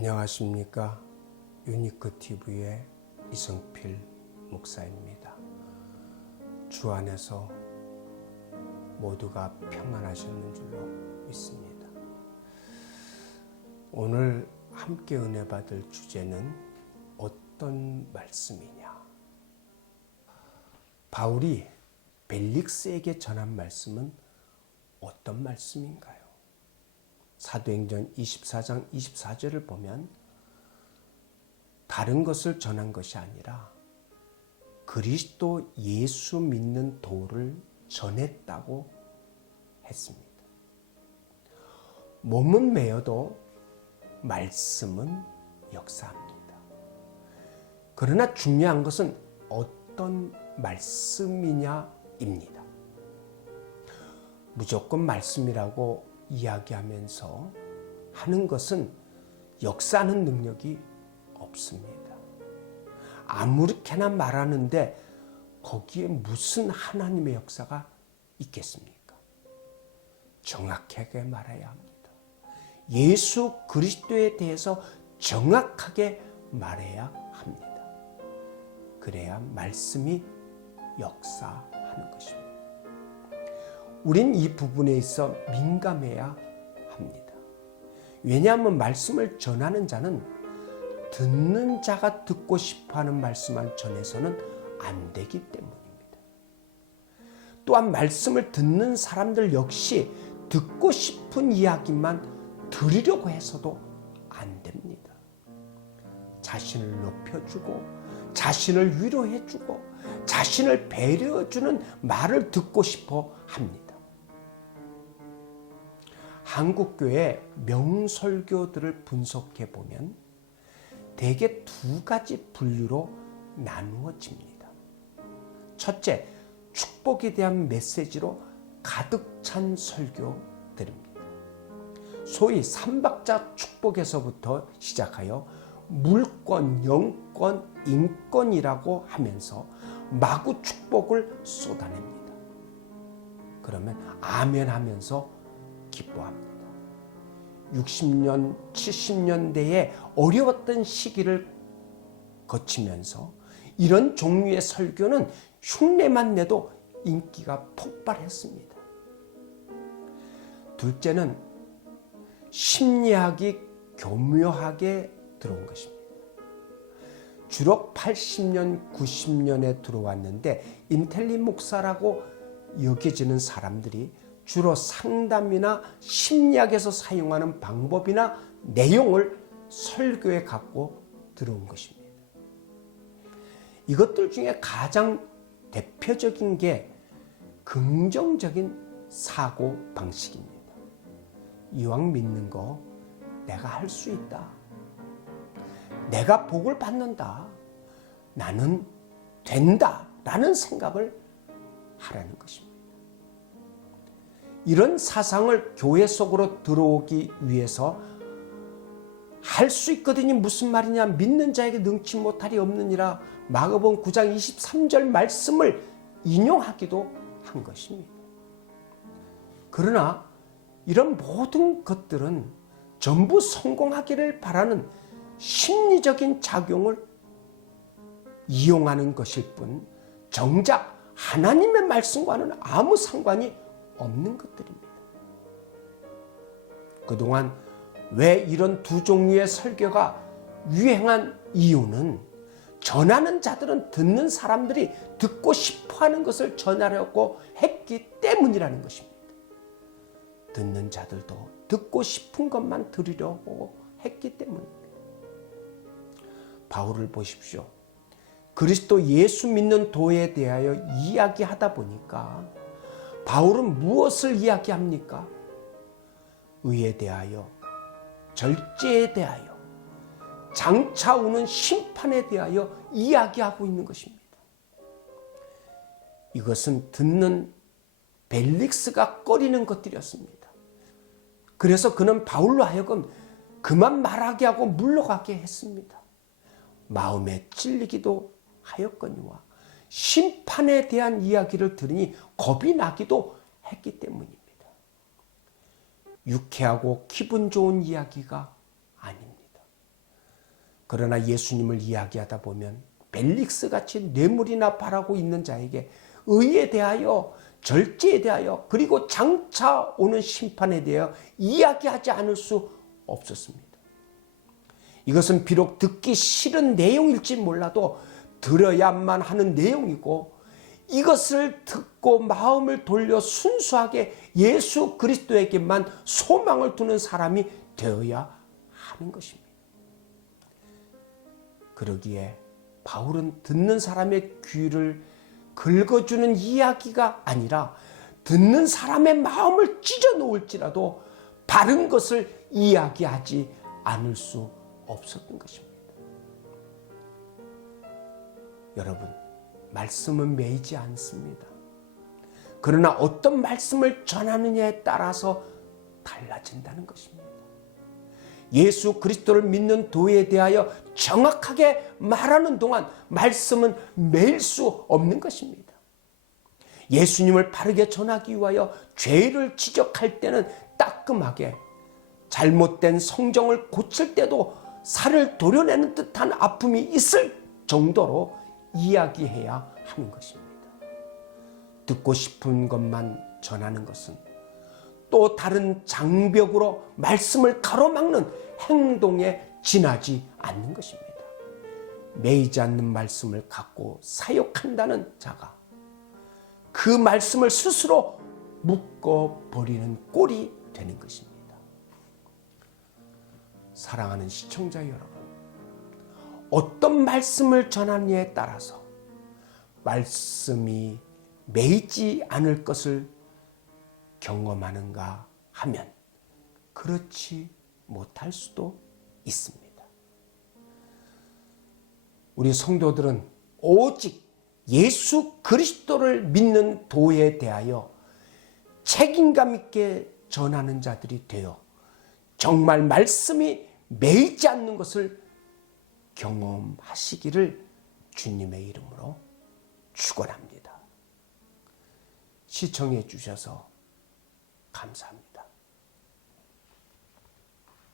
안녕하십니까. 유니크TV의 이성필 목사입니다. 주 안에서 모두가 평안하셨는 줄로 믿습니다. 오늘 함께 은혜 받을 주제는 어떤 말씀이냐? 바울이 벨릭스에게 전한 말씀은 어떤 말씀인가요? 사도행전 24장 24절을 보면 다른 것을 전한 것이 아니라 그리스도 예수 믿는 도를 전했다고 했습니다. 몸은 매여도 말씀은 역사합니다. 그러나 중요한 것은 어떤 말씀이냐입니다. 무조건 말씀이라고 이야기하면서 하는 것은 역사하는 능력이 없습니다. 아무렇게나 말하는데 거기에 무슨 하나님의 역사가 있겠습니까? 정확하게 말해야 합니다. 예수 그리스도에 대해서 정확하게 말해야 합니다. 그래야 말씀이 역사하는 것입니다. 우린 이 부분에 있어 민감해야 합니다. 왜냐하면 말씀을 전하는 자는 듣는 자가 듣고 싶어하는 말씀만 전해서는 안 되기 때문입니다. 또한 말씀을 듣는 사람들 역시 듣고 싶은 이야기만 들으려고 해서도 안 됩니다. 자신을 높여주고 자신을 위로해주고 자신을 배려해주는 말을 듣고 싶어 합니다. 한국교회 명설교들을 분석해 보면 대개 두 가지 분류로 나누어집니다. 첫째, 축복에 대한 메시지로 가득 찬 설교들입니다. 소위 삼박자 축복에서부터 시작하여 물권, 영권, 인권이라고 하면서 마구 축복을 쏟아냅니다. 그러면 아멘 하면서 기뻐합니다. 60년, 70년대에 어려웠던 시기를 거치면서 이런 종류의 설교는 흉내만 내도 인기가 폭발했습니다. 둘째는 심리학이 교묘하게 들어온 것입니다. 주로 80년, 90년에 들어왔는데 인텔리 목사라고 여겨지는 사람들이 주로 상담이나 심리학에서 사용하는 방법이나 내용을 설교에 갖고 들어온 것입니다. 이것들 중에 가장 대표적인 게 긍정적인 사고 방식입니다. 이왕 믿는 거 내가 할 수 있다. 내가 복을 받는다. 나는 된다. 라는 생각을 하라는 것입니다. 이런 사상을 교회 속으로 들어오기 위해서 할 수 있거든요. 무슨 말이냐? 믿는 자에게 능치 못할이 없느니라. 마가복음 9장 23절 말씀을 인용하기도 한 것입니다. 그러나 이런 모든 것들은 전부 성공하기를 바라는 심리적인 작용을 이용하는 것일 뿐 정작 하나님의 말씀과는 아무 상관이 없는 것들입니다. 그동안 왜 이런 두 종류의 설교가 유행한 이유는 전하는 자들은 듣는 사람들이 듣고 싶어하는 것을 전하려고 했기 때문이라는 것입니다. 듣는 자들도 듣고 싶은 것만 들으려고 했기 때문입니다. 바울을 보십시오. 그리스도 예수 믿는 도에 대하여 이야기하다 보니까 바울은 무엇을 이야기합니까? 의에 대하여, 절제에 대하여, 장차 오는 심판에 대하여 이야기하고 있는 것입니다. 이것은 듣는 벨릭스가 꺼리는 것들이었습니다. 그래서 그는 바울로 하여금 그만 말하게 하고 물러가게 했습니다. 마음에 찔리기도 하였거니와 심판에 대한 이야기를 들으니 겁이 나기도 했기 때문입니다. 유쾌하고 기분 좋은 이야기가 아닙니다. 그러나 예수님을 이야기하다 보면 벨릭스 같이 뇌물이나 바라고 있는 자에게 의에 대하여, 절제에 대하여, 그리고 장차 오는 심판에 대하여 이야기하지 않을 수 없었습니다. 이것은 비록 듣기 싫은 내용일지 몰라도 들어야만 하는 내용이고, 이것을 듣고 마음을 돌려 순수하게 예수 그리스도에게만 소망을 두는 사람이 되어야 하는 것입니다. 그러기에 바울은 듣는 사람의 귀를 긁어주는 이야기가 아니라 듣는 사람의 마음을 찢어 놓을지라도 바른 것을 이야기하지 않을 수 없었던 것입니다. 여러분, 말씀은 매이지 않습니다. 그러나 어떤 말씀을 전하느냐에 따라서 달라진다는 것입니다. 예수 그리스도를 믿는 도에 대하여 정확하게 말하는 동안 말씀은 매일 수 없는 것입니다. 예수님을 바르게 전하기 위하여 죄를 지적할 때는 따끔하게, 잘못된 성경을 고칠 때도 살을 도려내는 듯한 아픔이 있을 정도로 이야기해야 하는 것입니다. 듣고 싶은 것만 전하는 것은 또 다른 장벽으로 말씀을 가로막는 행동에 지나지 않는 것입니다. 매이지 않는 말씀을 갖고 사역한다는 자가 그 말씀을 스스로 묶어버리는 꼴이 되는 것입니다. 사랑하는 시청자 여러분, 어떤 말씀을 전하느냐에 따라서 말씀이 매이지 않을 것을 경험하는가 하면 그렇지 못할 수도 있습니다. 우리 성도들은 오직 예수 그리스도를 믿는 도에 대하여 책임감 있게 전하는 자들이 되어 정말 말씀이 매이지 않는 것을 경험하시기를 주님의 이름으로 축원합니다. 시청해 주셔서 감사합니다.